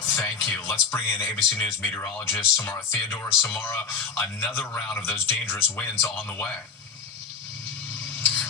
Thank you. Let's bring in ABC News meteorologist Samara Theodore. Samara, another round of those dangerous winds on the way.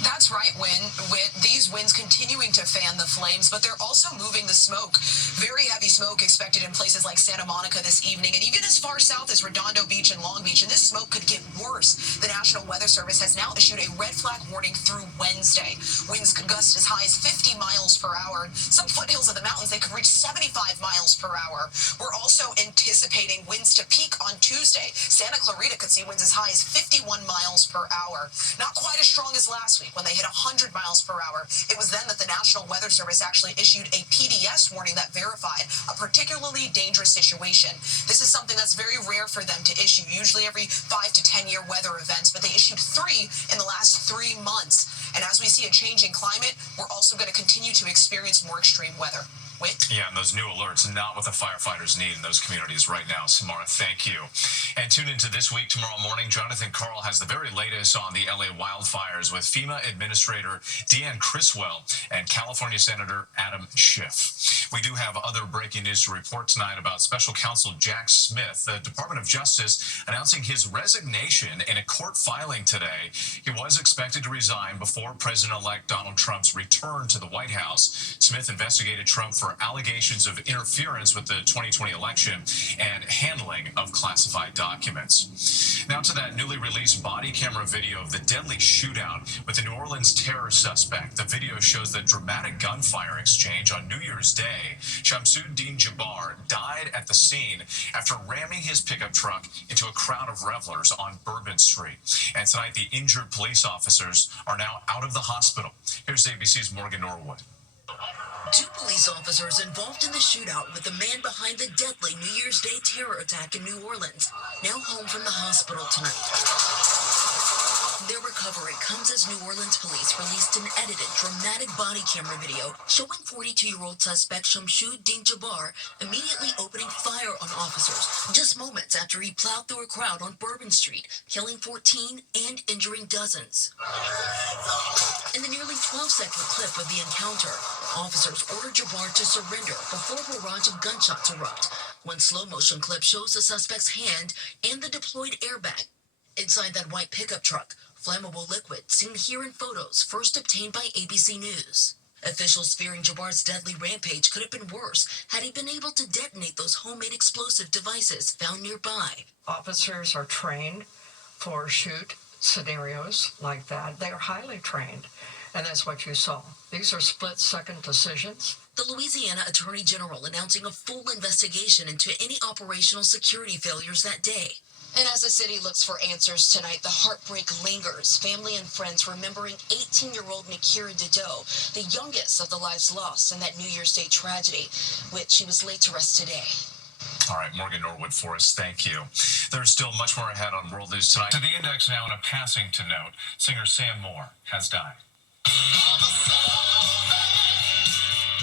That's right, with these winds continuing to fan the flames, but they're also moving the smoke. Very heavy smoke expected in places like Santa Monica this evening, and even as far south as Redondo Beach and Long Beach, and this smoke could get worse. The National Weather Service has now issued a red flag warning through Wednesday. Winds could gust as high as 50 miles per hour. Some foothills of the mountains, they could reach 75 miles per hour. We're also anticipating winds to peak on Tuesday. Santa Clarita could see winds as high as 51 miles per hour. Not quite as strong as last week when they hit 100 miles per hour. It was then that the National Weather Service actually issued a PDS warning that verified a particularly dangerous situation. This is something that's very rare for them to issue, usually every 5 to 10 year weather events, but they issued 3 in the last 3 months. And as we see a changing climate, we're also going to continue to experience more extreme weather. Yeah, and those new alerts, not what the firefighters need in those communities right now. Samara, thank you. And tune into This Week tomorrow morning. Jonathan Karl has the very latest on the LA wildfires with FEMA Administrator Deanne Criswell and California Senator Adam Schiff. We do have other breaking news to report tonight about Special Counsel Jack Smith. The Department of Justice announcing his resignation in a court filing today. He was expected to resign before President-elect Donald Trump's return to the White House. Smith investigated Trump for allegations of interference with the 2020 election and handling of classified documents. Now to that newly released body camera video of the deadly shootout with the New Orleans terror suspect. The video shows the dramatic gunfire exchange on New Year's Day. Shamsuddin Jabbar died at the scene after ramming his pickup truck into a crowd of revelers on Bourbon Street. And tonight, the injured police officers are now out of the hospital. Here's ABC's Morgan Norwood. 2 police officers involved in the shootout with the man behind the deadly New Year's Day terror attack in New Orleans, now home from the hospital tonight. Their recovery comes as New Orleans police released an edited, dramatic body camera video showing 42-year-old suspect Shamsuddin Jabbar immediately opening fire on officers just moments after he plowed through a crowd on Bourbon Street, killing 14 and injuring dozens. In the nearly 12-second clip of the encounter, officers ordered Jabbar to surrender before a barrage of gunshots erupt. One slow-motion clip shows the suspect's hand and the deployed airbag. Inside that white pickup truck, flammable liquid seen here in photos first obtained by ABC News. Officials fearing Jabbar's deadly rampage could have been worse had he been able to detonate those homemade explosive devices found nearby. Officers are trained for shoot scenarios like that. They are highly trained, and that's what you saw. These are split-second decisions. The Louisiana Attorney General announcing a full investigation into any operational security failures that day. And as the city looks for answers tonight, the heartbreak lingers. Family and friends remembering 18-year-old Nakira Dido, the youngest of the lives lost in that New Year's Day tragedy, which she was laid to rest today. All right, Morgan Norwood for us, thank you. There's still much more ahead on World News Tonight. To the index now, and a passing to note, singer Sam Moore has died.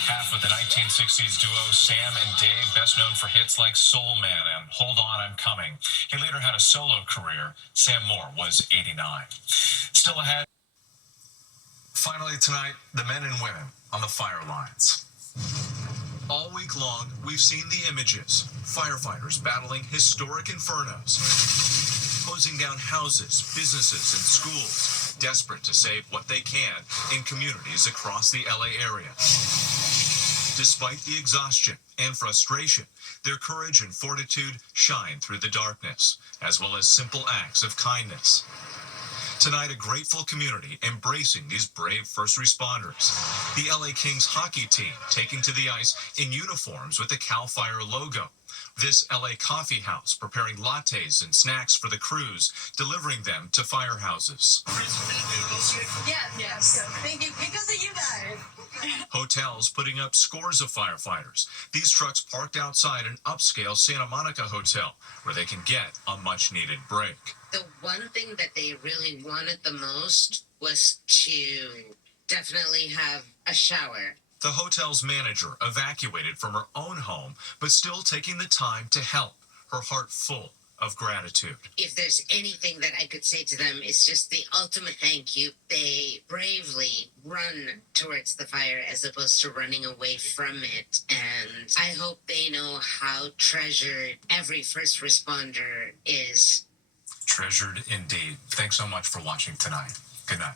Half of the 1960s duo Sam and Dave, best known for hits like Soul Man and Hold On, I'm Coming. He later had a solo career. Sam Moore was 89. Still ahead. Finally tonight, the men and women on the fire lines. All week long, we've seen the images. Firefighters battling historic infernos, closing down houses, businesses, and schools, desperate to save what they can in communities across the LA area. Despite the exhaustion and frustration, their courage and fortitude shine through the darkness, as well as simple acts of kindness. Tonight, a grateful community embracing these brave first responders. The LA Kings hockey team taking to the ice in uniforms with the CAL FIRE logo. This LA coffee house preparing lattes and snacks for the crews, delivering them to firehouses. Yes. Thank you. Because of you guys. Hotels putting up scores of firefighters. These trucks parked outside an upscale Santa Monica hotel where they can get a much-needed break. The one thing that they really wanted the most was to definitely have a shower. The hotel's manager evacuated from her own home, but still taking the time to help, her heart full of gratitude. If there's anything that I could say to them, it's just the ultimate thank you. They bravely run towards the fire as opposed to running away from it. And I hope they know how treasured every first responder is. Treasured indeed. Thanks so much for watching tonight. Good night.